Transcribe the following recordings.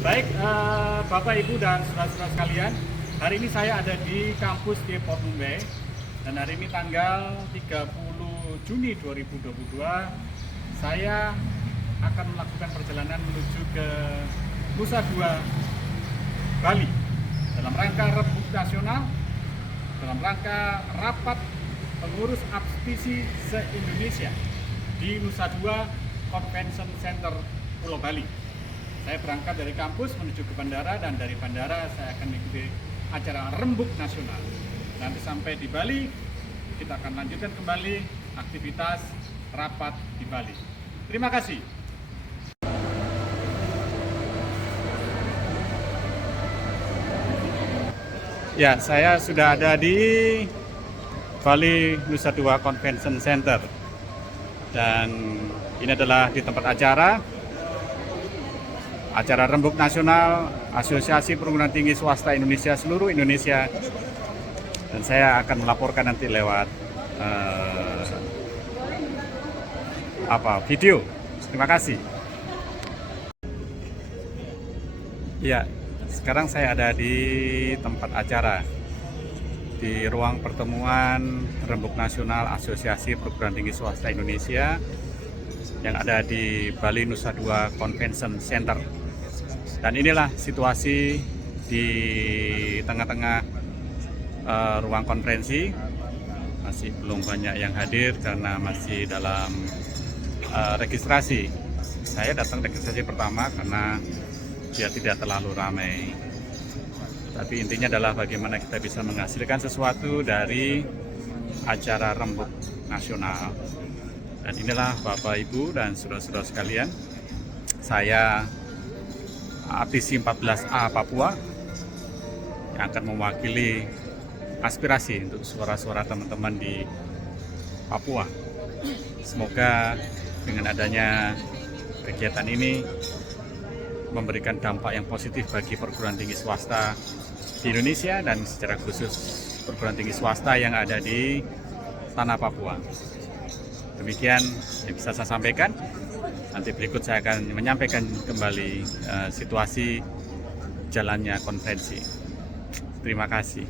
Baik, Bapak, Ibu, dan saudara-saudara sekalian, hari ini saya ada di kampus di Port Mumbai, dan hari ini tanggal 30 Juni 2022, saya akan melakukan perjalanan menuju ke Nusa Dua, Bali, dalam rangka Rembuk Nasional, dalam rangka rapat pengurus APSTISI se-Indonesia di Nusa Dua Convention Center, Pulau Bali. Saya berangkat dari kampus menuju ke bandara, dan dari bandara saya akan mengikuti acara Rembuk Nasional. Nanti sampai di Bali, kita akan lanjutkan kembali aktivitas rapat di Bali. Terima kasih. Ya, saya sudah ada di Bali Nusa Dua Convention Center, dan ini adalah di tempat acara Rembuk Nasional Asosiasi Perguruan Tinggi Swasta Indonesia seluruh Indonesia, dan saya akan melaporkan nanti lewat video. Terima kasih. Ya, sekarang saya ada di tempat acara di ruang pertemuan Rembuk Nasional Asosiasi Perguruan Tinggi Swasta Indonesia yang ada di Bali Nusa Dua Convention Center. Dan inilah situasi di tengah-tengah ruang konferensi. Masih belum banyak yang hadir karena masih dalam registrasi. Saya datang registrasi pertama karena dia tidak terlalu ramai. Tapi intinya adalah bagaimana kita bisa menghasilkan sesuatu dari acara Rembuk Nasional. Dan inilah Bapak, Ibu, dan saudara-saudara sekalian, saya APSTISI 14A Papua yang akan mewakili aspirasi untuk suara-suara teman-teman di Papua. Semoga dengan adanya kegiatan ini memberikan dampak yang positif bagi perguruan tinggi swasta di Indonesia, dan secara khusus perguruan tinggi swasta yang ada di tanah Papua. Demikian yang bisa saya sampaikan. Nanti berikut saya akan menyampaikan kembali situasi jalannya konferensi. Terima kasih.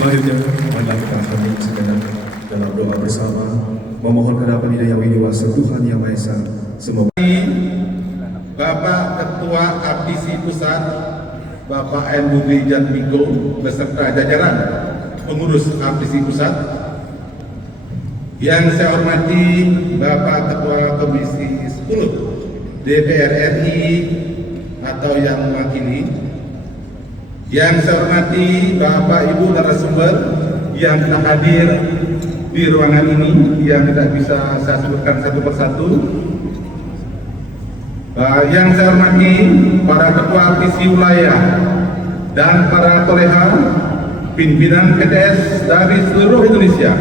Selanjutnya, marilah kita hening sejenak dalam doa bersama, memohon hadapan Ilahi yang dewasa Tuhan Yang Maha Esa. Semoga Bapak Ketua APSTISI Pusat, Bapak M. Budi Jatmiko, beserta jajaran pengurus APSTISI Pusat. Yang saya hormati Bapak Ketua Komisi 10 DPR RI atau yang mewakili. Yang saya hormati Bapak Ibu narasumber yang telah hadir di ruangan ini, yang tidak bisa saya sebutkan satu persatu. Yang saya hormati para ketua APSTISI wilayah dan para koleha pimpinan PTS dari seluruh Indonesia,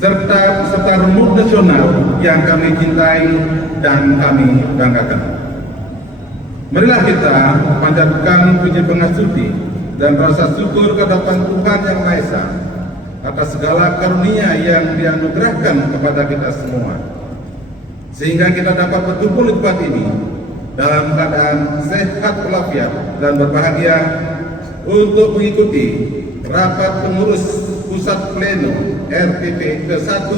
serta peserta Rembuk Nasional yang kami cintai dan kami banggakan. Marilah kita panjatkan puji pengastuti dan rasa syukur kehadiran Tuhan Yang Maha Esa atas segala karunia yang dianugerahkan kepada kita semua. sehingga kita dapat berkumpul di tempat ini dalam keadaan sehat walafiat dan berbahagia untuk mengikuti rapat pengurus pusat pleno RPP ke-1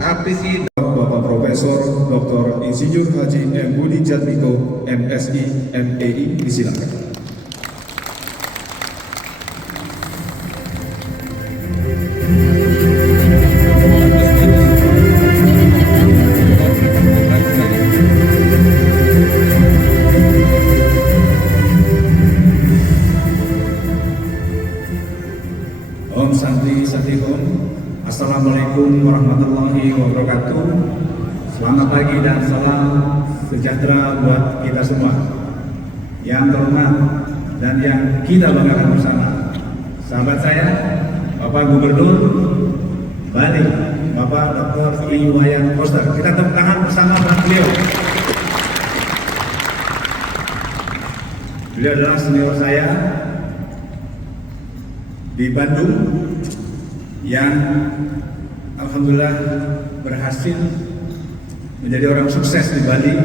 APSI. Bapak Profesor Dr. Insinyur Haji M. Budi Jatmiko, MSI, MEI, disilakan. Om Santi Santi Om. Assalamualaikum warahmatullahi wabarakatuh. Selamat pagi dan salam sejahtera buat kita semua. Yang terhormat dan yang kita banggakan bersama, sahabat saya, Bapak Gubernur Bali, Bapak Dr. Iwayan Koster. Kita tepuk tangan bersama beliau. Beliau adalah senior saya di Bandung yang alhamdulillah berhasil menjadi orang sukses di Bali,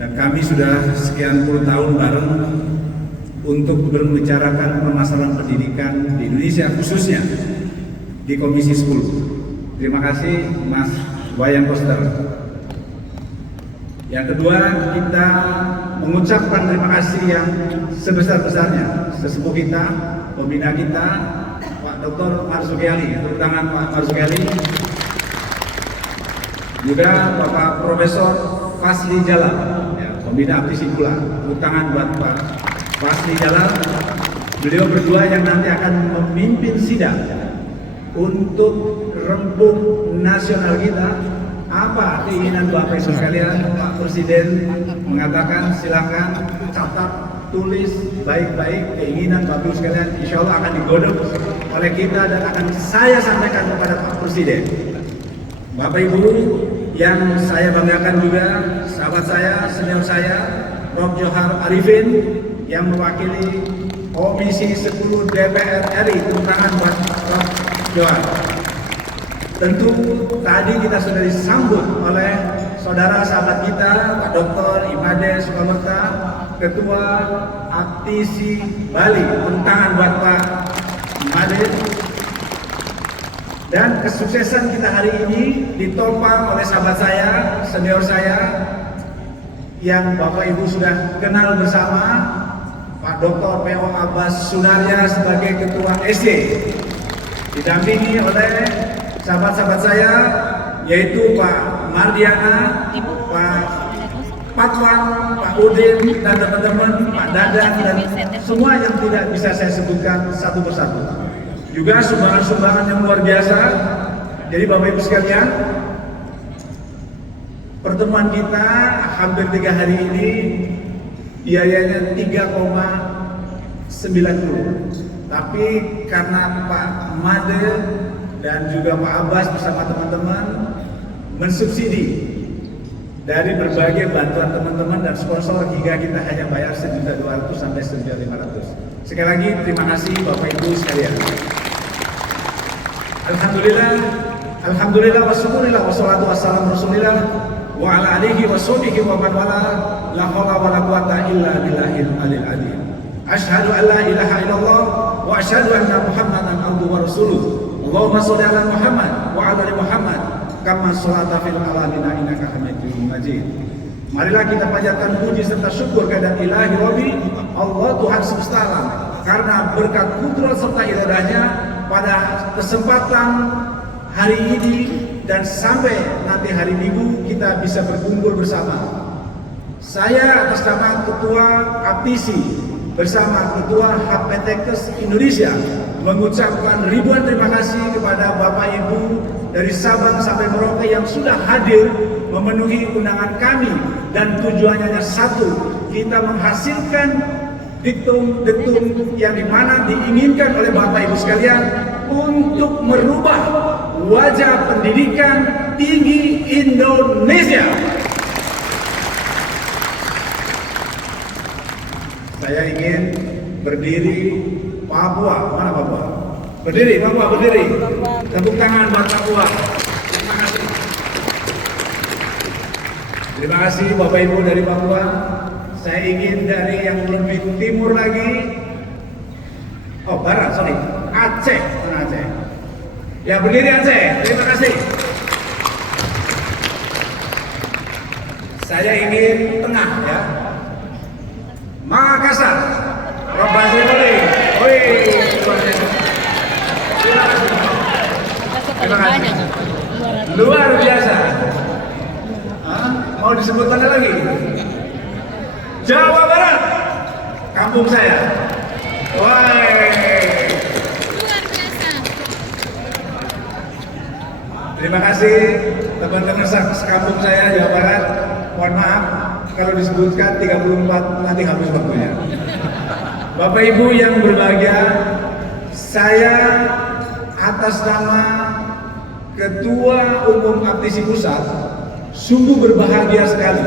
dan kami sudah sekian puluh tahun bareng untuk membicarakan permasalahan pendidikan di Indonesia, khususnya di Komisi 10. Terima kasih Mas Wayan Koster. Yang kedua, kita mengucapkan terima kasih yang sebesar-besarnya sesepuh kita, pembina kita, Pak Dr. Marzuki Ali. Tepuk tangan Pak Marzuki Ali. Juga Bapak Profesor Fasli Jalal, ya, pembina APSI pula. Tepuk tangan buat Pak Fasli Jalal. Beliau berdua yang nanti akan memimpin sidang untuk rembuk nasional kita. Apa keinginan Bapak Ibu sekalian? Pak Presiden mengatakan silakan catat, tulis baik-baik keinginan Bapak Ibu sekalian. Insya Allah akan digodok oleh kita dan akan saya sampaikan kepada Pak Presiden. Bapak Ibu yang saya banggakan juga, sahabat saya, senior saya, Prof. Johar Arifin yang mewakili Komisi 10 DPR RI. Tepuk tangan buat Prof. Johar. Tentu tadi kita sudah disambut oleh saudara sahabat kita Pak Dr. Imade Sukamerta, Ketua APSI Bali. Tepuk tangan buat Pak Imade. Dan kesuksesan kita hari ini ditopang oleh sahabat saya, senior saya, yang Bapak Ibu sudah kenal bersama, Pak Dr. P.O. Abbas Sunarya sebagai Ketua SC, didampingi oleh sahabat-sahabat saya, yaitu Pak Mardiana, Pak Patwan, Pak Udin, dan teman-teman, Pak Dadan, dan semua yang tidak bisa saya sebutkan satu persatu. Juga sumbangan-sumbangan yang luar biasa. Jadi Bapak Ibu sekalian, pertemuan kita hampir 3 hari ini biayanya 3,90. Tapi karena Pak Made dan juga Pak Abbas bersama teman-teman mensubsidi dari berbagai bantuan teman-teman dan sponsor, hingga kita hanya bayar 1.200.000 sampai 1.500.000. Sekali lagi terima kasih Bapak Ibu sekalian. Alhamdulillah wa syukurillah wa salatu wassalamu rasulillah wa ala alihi wa sahbihi wa man wala, la haula wa la quwata illa billahil alil azim. Asyhadu an la ilaha illallah wa asyhadu anna Muhammadan abduhu wa rasuluh. Allahumma sholli ala Muhammad wa ala ali Muhammad kama sholata fil alamin innaka Hamidum Majid. Marilah kita panjatkan puji serta syukur kehadirat Ilahi Rabbi Allah Tuhan semesta alam, karena berkat kudrat serta iradahnya pada kesempatan hari ini dan sampai nanti hari Minggu kita bisa berkumpul bersama. Saya atas nama Ketua APSI bersama Ketua HPTKes Indonesia mengucapkan ribuan terima kasih kepada Bapak Ibu dari Sabang sampai Merauke yang sudah hadir memenuhi undangan kami, dan tujuannya hanya satu, kita menghasilkan diktum-diktum yang dimana diinginkan oleh Bapak Ibu sekalian untuk merubah wajah pendidikan tinggi Indonesia. Saya ingin berdiri Papua, mana Papua? Berdiri, Papua berdiri. Tepuk tangan buat Papua. Terima kasih. Terima kasih Bapak Ibu dari Papua. Saya ingin dari yang lebih timur lagi. Oh, barat, sorry. Aceh, tanah Aceh. Ya, berdiri Aceh. Terima kasih. Saya ingin tengah ya. Makassar. Rombas Riboli. Woi, terima kasih. Terima kasih. Luar biasa. Hah? Mau disebut mana lagi? Jawa Barat. Kampung saya. Wah. Luar biasa. Terima kasih teman-teman sekampung saya Jawa Barat. Mohon maaf kalau disebutkan 34 nanti habis waktunya. Bapak Ibu yang berbahagia, saya atas nama Ketua Umum Aptisi Pusat sungguh berbahagia sekali.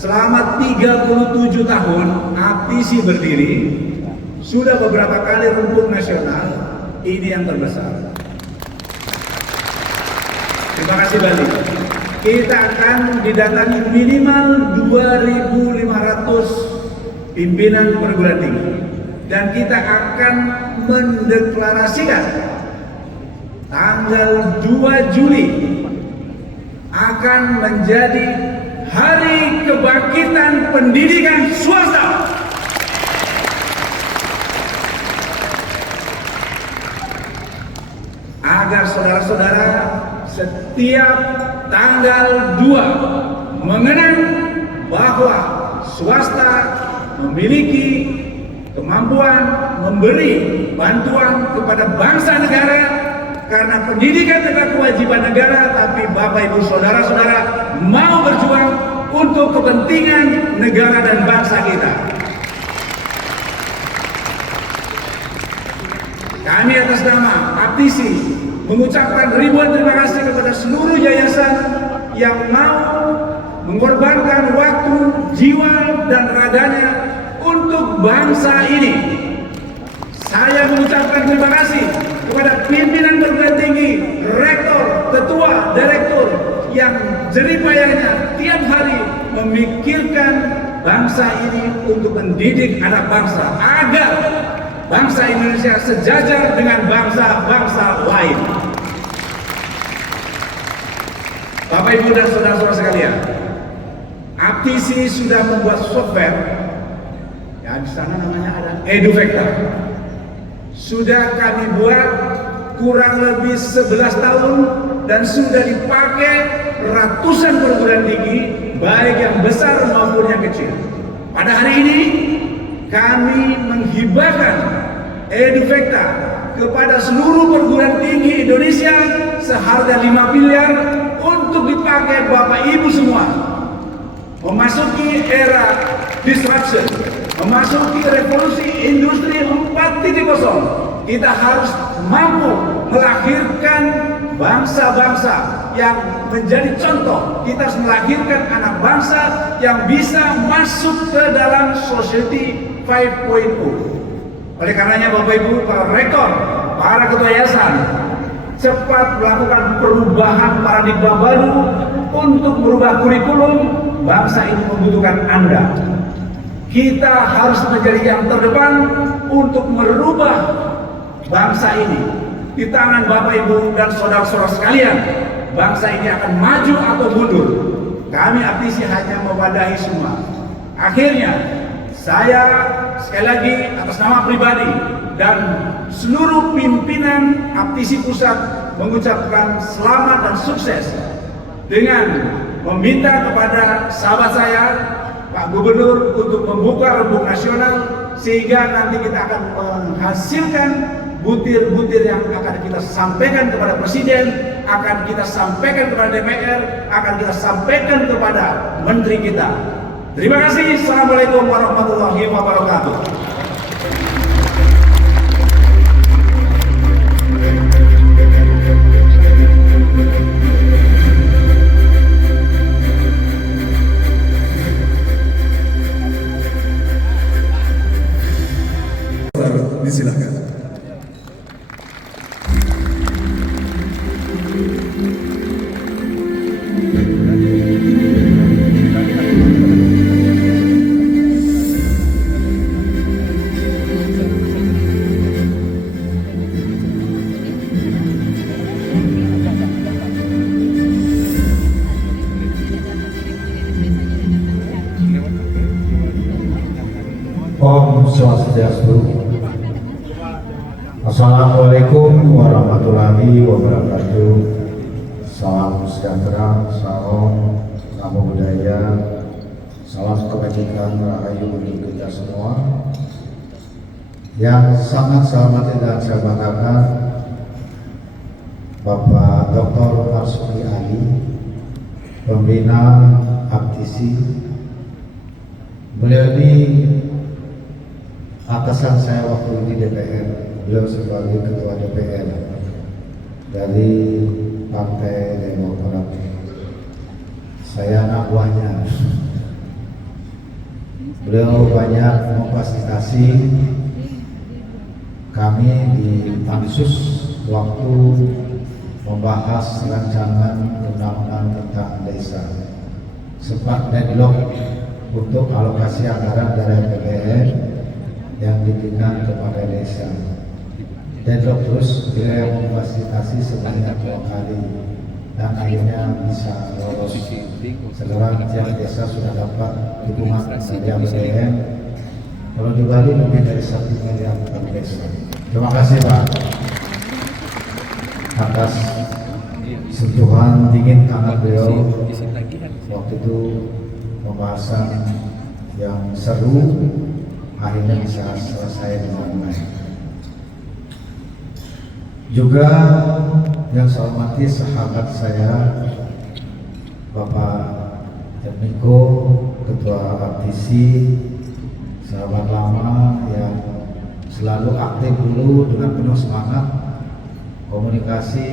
Selama 37 tahun Aptisi berdiri, sudah beberapa kali rembuk nasional, ini yang terbesar. Terima kasih Bali. Kita akan didatangi minimal 2.500 pimpinan perguruan tinggi. Dan kita akan mendeklarasikan tanggal 2 Juli akan menjadi Hari Kebangkitan Pendidikan Swasta. Agar saudara-saudara setiap tanggal 2 mengenang bahwa swasta memiliki kemampuan memberi bantuan kepada bangsa negara, karena pendidikan adalah kewajiban negara, tapi Bapak Ibu saudara-saudara mau berjuang untuk kepentingan negara dan bangsa kita. Kami atas nama Aptisi mengucapkan ribuan terima kasih kepada seluruh yayasan yang mau mengorbankan waktu, jiwa, dan raganya untuk bangsa ini. Saya mengucapkan terima kasih kepada pimpinan perguruan tinggi, rektor, ketua, direktur yang jeripayahnya tiap hari memikirkan bangsa ini untuk mendidik anak bangsa agar bangsa Indonesia sejajar dengan bangsa-bangsa lain. Bapak Ibu dan saudara-saudara sekalian, Aptisi sudah membuat software, ya di sana namanya ada Eduvector. Sudah kami buat kurang lebih 11 tahun dan sudah dipakai ratusan perguruan tinggi, baik yang besar maupun yang kecil. Pada hari ini kami menghibahkan Eduvector kepada seluruh perguruan tinggi Indonesia seharga 5 miliar untuk dipakai Bapak Ibu semua. Memasuki era disruption, memasuki revolusi industri 4.0, kita harus mampu melahirkan bangsa-bangsa yang menjadi contoh. Kita harus melahirkan anak bangsa yang bisa masuk ke dalam society 5.0. Oleh karenanya Bapak Ibu, para rektor, para ketua yayasan, cepat melakukan perubahan paradigma baru untuk merubah kurikulum. Bangsa ini membutuhkan Anda. Kita harus menjadi yang terdepan untuk merubah bangsa ini. Di tangan Bapak Ibu dan saudara-saudara sekalian, bangsa ini akan maju atau mundur. Kami Aptisi hanya mewadahi semua. Akhirnya, saya sekali lagi atas nama pribadi dan seluruh pimpinan Aptisi Pusat mengucapkan selamat dan sukses dengan meminta kepada sahabat saya Pak Gubernur untuk membuka rembuk nasional sehingga nanti kita akan menghasilkan butir-butir yang akan kita sampaikan kepada Presiden, akan kita sampaikan kepada DPR, akan kita sampaikan kepada Menteri kita. Terima kasih. Assalamualaikum warahmatullahi wabarakatuh. Disilakan. Om Swastiastu. Assalamualaikum warahmatullahi wabarakatuh. Salam sejahtera, salam namo buddhaya, salam kebajikan rahayu untuk kita semua. Yang sangat saya hormati dan saya banggakan Bapak Dr. Marsudi Ali, pembina Aptisi. Beliau ini atasan saya waktu di DPR. Beliau sebagai ketua DPR dari Partai Demokrat. Saya anak buahnya. Beliau banyak memfasilitasi kami di pansus waktu membahas rancangan undang-undang tentang desa. Sempat deadlock untuk alokasi anggaran dari APBN yang diberikan kepada desa. Deadlock terus, beliau memfasilitasi sebanyak 2 kali dan akhirnya bisa lolos. Sekarang tiap desa sudah dapat dukungan dari APBN. Kalau di Bali lebih dari 1 miliar per desa. Terima kasih Pak atas sentuhan dingin tangan beliau waktu itu, pembahasan yang seru akhirnya bisa selesai dengan baik. Juga yang saya hormati sahabat saya Bapak Jemiko, Ketua Aptisi, sahabat lama yang selalu aktif dulu dengan penuh semangat komunikasi,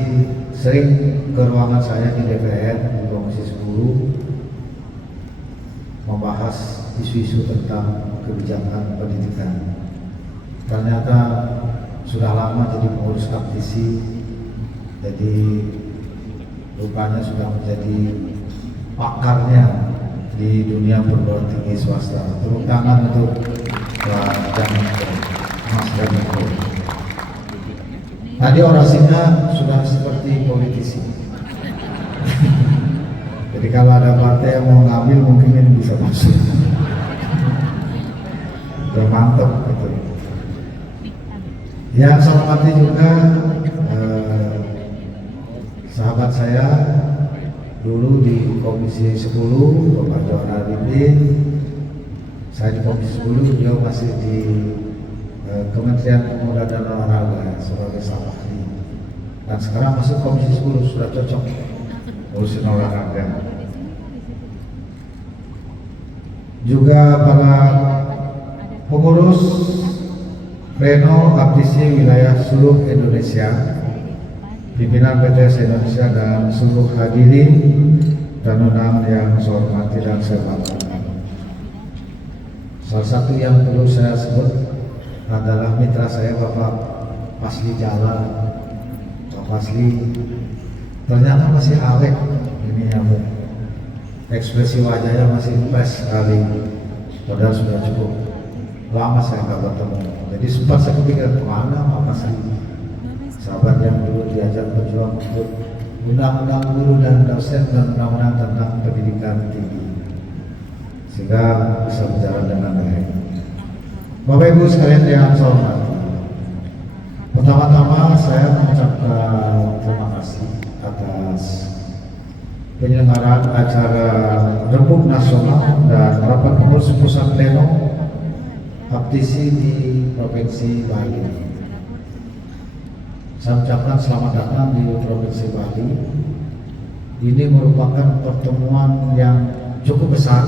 sering ke ruangan saya di DPR di Komisi 10 membahas isu-isu tentang kebijakan pendidikan. Ternyata sudah lama jadi pengurus Aptisi, jadi rupanya sudah menjadi pakarnya di dunia perguruan tinggi swasta. Tepuk tangan untuk Pak Jemiko, Mas Jemiko. Tadi orasinya sudah seperti politisi. Jadi kalau ada partai yang mau ngambil mungkin ini bisa masuk. Udah mantap gitu. Yang saya hormati juga sahabat saya dulu di Komisi 10, Bapak Johan Arifin. Saya di Komisi 10, beliau masih di Kementerian Pemuda dan Olahraga sebagai staf ahli. Dan sekarang masuk Komisi 10, sudah cocok ngurusin olahraga. Juga para pengurus Pleno Aptisi wilayah seluruh Indonesia, pimpinan PTS Indonesia dan seluruh hadirin dan undangan yang saya hormati dan saya banggakan. Salah satu yang perlu saya sebut adalah mitra saya Bapak Pasli Jalal. Pak Pasli ternyata masih awet ini ya, ekspresi wajahnya masih fresh sekali, padahal sudah cukup lama saya nggak bertemu. Jadi sempat saya kepikiran kemana Pak Pasli, sahabat yang dulu diajak berjuang untuk undang-undang guru dan dosen dan undang-undang tentang pendidikan tinggi, sehingga bisa berjalan dengan baik. Bapak Ibu sekalian yang saya hormati, pertama-tama saya mengucapkan terima kasih atas penyelenggaraan acara Rembuk Nasional dan rapat pengurus pusat pleno Aptisi di Provinsi Bali. Saya ucapkan selamat datang di Provinsi Bali. Ini merupakan pertemuan yang cukup besar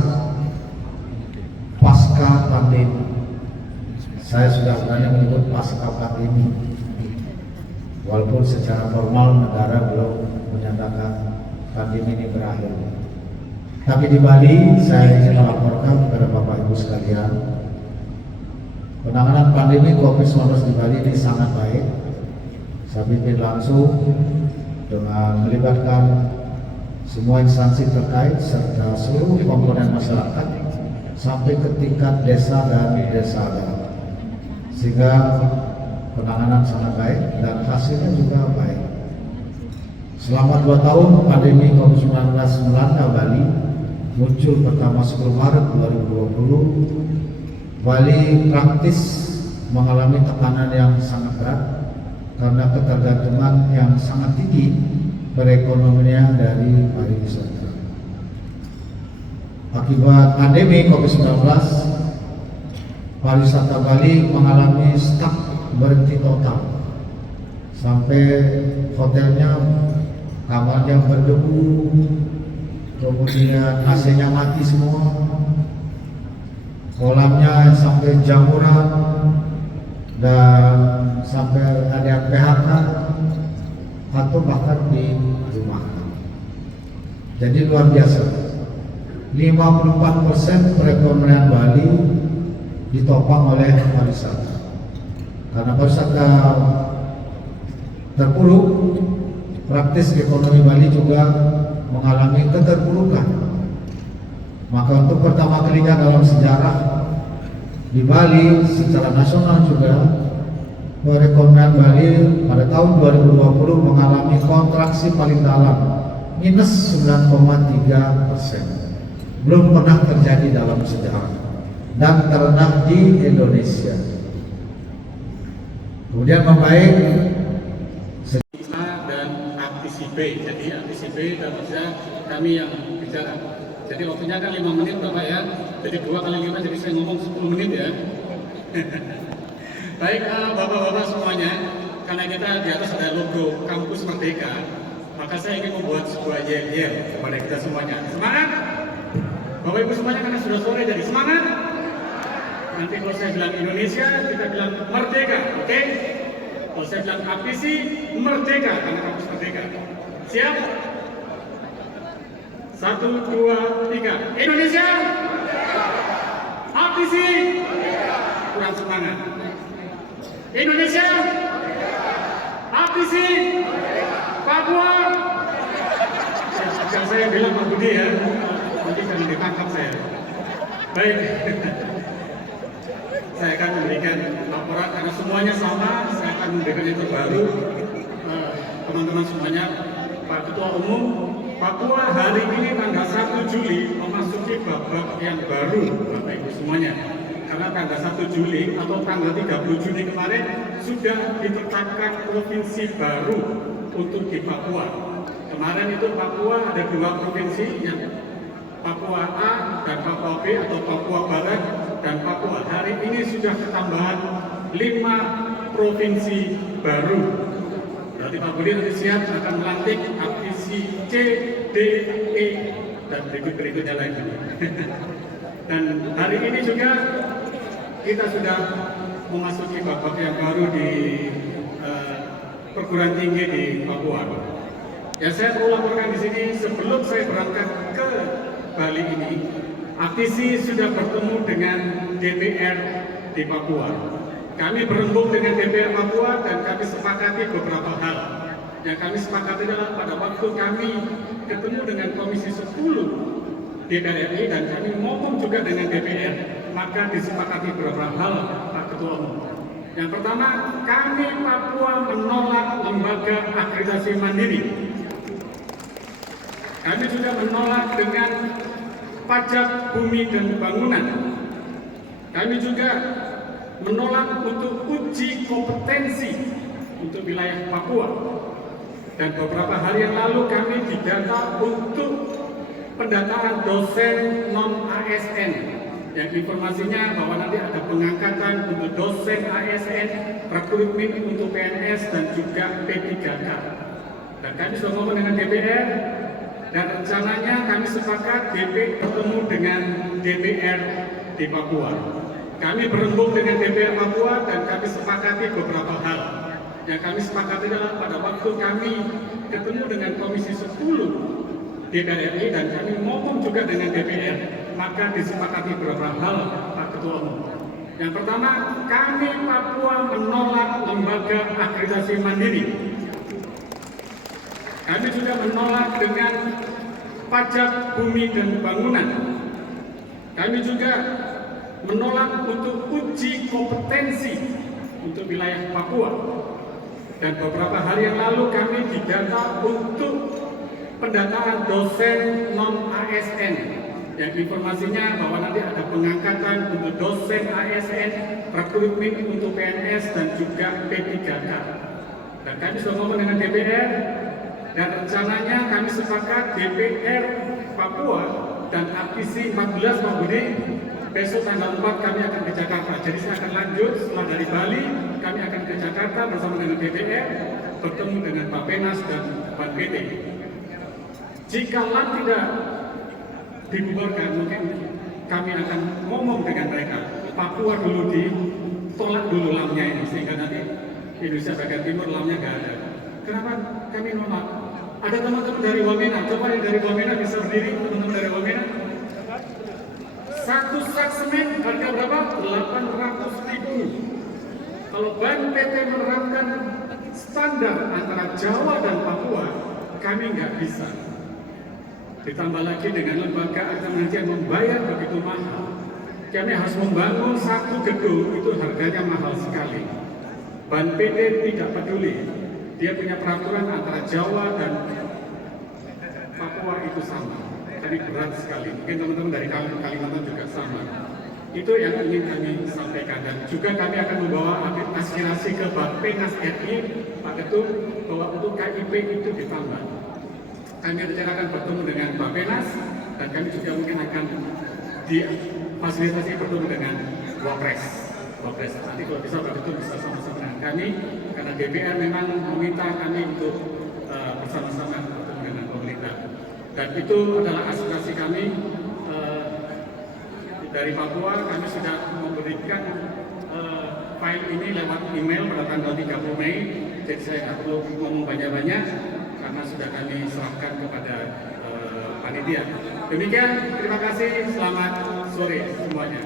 pasca pandemi. Saya sudah berani menyebut pasca pandemi, walaupun secara formal negara belum menyatakan pandemi ini berakhir. Tapi di Bali saya ingin melaporkan kepada Bapak Ibu sekalian, penanganan pandemi COVID-19 di Bali ini sangat baik. Saya pimpin langsung dengan melibatkan semua instansi terkait serta seluruh komponen masyarakat sampai ke tingkat desa dan desa adat, sehingga penanganan sangat baik dan hasilnya juga baik. Selama 2 tahun pandemi COVID-19 melanda Bali, muncul pertama 10 Maret 2020 Bali praktis mengalami tekanan yang sangat berat karena ketergantungan yang sangat tinggi perekonomian dari pariwisata. Akibat pandemi COVID-19, pariwisata Bali mengalami stuck, berhenti total, sampai hotelnya kamarnya berdebu, kemudian AC-nya mati semua, kolamnya sampai jamuran, dan sampai ada yang PHK atau bahkan di rumah. Jadi luar biasa. 54% perekonomian Bali ditopang oleh pariwisata. Karena pariwisata terpuruk, praktis ekonomi Bali juga mengalami keterpurukan. Maka untuk pertama kalinya dalam sejarah di Bali secara nasional juga, perekonomian Bali pada tahun 2020 mengalami kontraksi paling dalam, minus 9,3%. Belum pernah terjadi dalam sejarah dan terendah di Indonesia. Kemudian membaik dan aktisi B. Jadi aktisi B dan maksudnya kami yang bicara. Jadi waktunya kan 5 menit Bapak ya. Jadi 2 kali 5, jadi saya ngomong 10 menit ya. Baik Bapak-Bapak semuanya, karena kita di atas ada logo Kampus Merdeka, maka saya ingin membuat sebuah yel-yel kepada kita semuanya. Semangat! Bapak Ibu semuanya, karena sudah sore, jadi semangat! Nanti kalau saya bilang Indonesia, kita bilang Merdeka, oke? Kalau saya bilang aktisi, Merdeka, karena Kampus Merdeka. Siap? 1, 2, 3. Indonesia! Aktisi! Kurang semangat. Indonesia! Aktisi! Papua! Yang saya bilang Pak Budi ya, nanti jangan ditangkap saya. Baik. Saya akan memberikan laporan karena semuanya sama. Saya akan memberikan yang terbaru. Teman-teman semuanya, Pak Ketua Umum, Papua hari ini tanggal 1 Juli memasuki babak yang baru, Bapak Ibu semuanya. Karena tanggal 1 Juli atau tanggal 30 Juni kemarin sudah ditetapkan provinsi baru untuk di Papua. Kemarin itu Papua ada 2 provinsi, yang Papua A dan Papua B atau Papua Barat dan Papua. Hari ini sudah ketambahan 5 provinsi baru. Berarti Pak Budi nanti siap akan melantik aktisi C, D, E dan berikutnya lagi. Dan hari ini juga kita sudah memasuki babak yang baru di perguruan tinggi di Papua. Ya, saya perlu laporkan di sini sebelum saya berangkat ke Bali ini, aktisi sudah bertemu dengan DPR di Papua. Kami berembuk dengan DPR Papua dan kami sepakati beberapa hal. Yang kami sepakati adalah pada waktu kami ketemu dengan Komisi 10 DPR RI dan kami ngomong juga dengan DPR, maka disepakati beberapa hal, Pak Ketua Umum. Yang pertama, kami Papua menolak lembaga akreditasi mandiri. Kami juga menolak dengan pajak bumi dan bangunan. Kami juga menolak untuk uji kompetensi untuk wilayah Papua. Dan beberapa hari yang lalu kami didata untuk pendataan dosen non-ASN, yang informasinya bahwa nanti ada pengangkatan untuk dosen ASN, rekrutmen untuk PNS dan juga P3K. Dan kami sudah ngomong dengan DPR dan rencananya kami sepakat DP bertemu dengan DPR di Papua. Kami berembuk dengan DPR Papua dan kami sepakati beberapa hal. Yang kami sepakati adalah pada waktu kami ketemu dengan Komisi 10 DPR RI dan kami ngomong juga dengan DPR, maka disepakati beberapa hal, Pak Ketua Umum. Yang pertama, kami Papua menolak lembaga akreditasi mandiri. Kami juga menolak dengan pajak bumi dan bangunan. Kami juga menolak untuk uji kompetensi untuk wilayah Papua. Dan beberapa hari yang lalu kami didata untuk pendataan dosen non-ASN, Yang informasinya bahwa nanti ada pengangkatan untuk dosen ASN, rekrutmen untuk PNS dan juga P3K. Dan kami sudah ngomong dengan DPR dan rencananya kami sepakat DPR Papua dan APC 14 Pak Budi, besok tanggal 4 kami akan ke Jakarta. Jadi saya akan lanjut setelah dari Bali, kami akan ke Jakarta bersama dengan DPR, bertemu dengan Pak Penas dan Pak PT. Jika LAN tidak dibubarkan, mungkin kami akan ngomong dengan mereka. Papua dulu ditolak dulu LAN-nya ini, sehingga nanti Indonesia bagian timur LAN-nya nggak ada. Kenapa kami nolak? Ada teman-teman dari Wamena, coba yang dari Wamena bisa berdiri, teman-teman dari Wamena. Satu sak semen harga berapa? 800.000. Kalau BNPT menerapkan standar antara Jawa dan Papua, kami nggak bisa. Ditambah lagi dengan lembaga alternatif yang membayar begitu mahal. Kami harus membangun satu gedung, itu harganya mahal sekali. BNPT tidak peduli. Dia punya peraturan antara Jawa dan Papua itu sama. Jadi berat sekali. Mungkin teman-teman dari Kalimantan juga sama. Itu yang ingin kami sampaikan. Dan juga kami akan membawa aspirasi ke Bappenas RI, Pak Ketum, bahwa untuk KIP itu ditambah. Kami rencanakan bertemu dengan Bappenas dan kami juga mungkin akan difasilitasi bertemu dengan Wapres. Nanti kalau bisa Pak Ketum bisa sama-sama dengan kami, karena DPR memang meminta kami untuk bersama-sama bertemu dengan pemerintah. Dan itu adalah aspirasi kami dari Papua. Kami sudah memberikan file ini lewat email pada tanggal 30 Mei. Jadi saya nggak perlu ngomong banyak-banyak karena sudah kami serahkan kepada panitia. Demikian, terima kasih, selamat sore semuanya.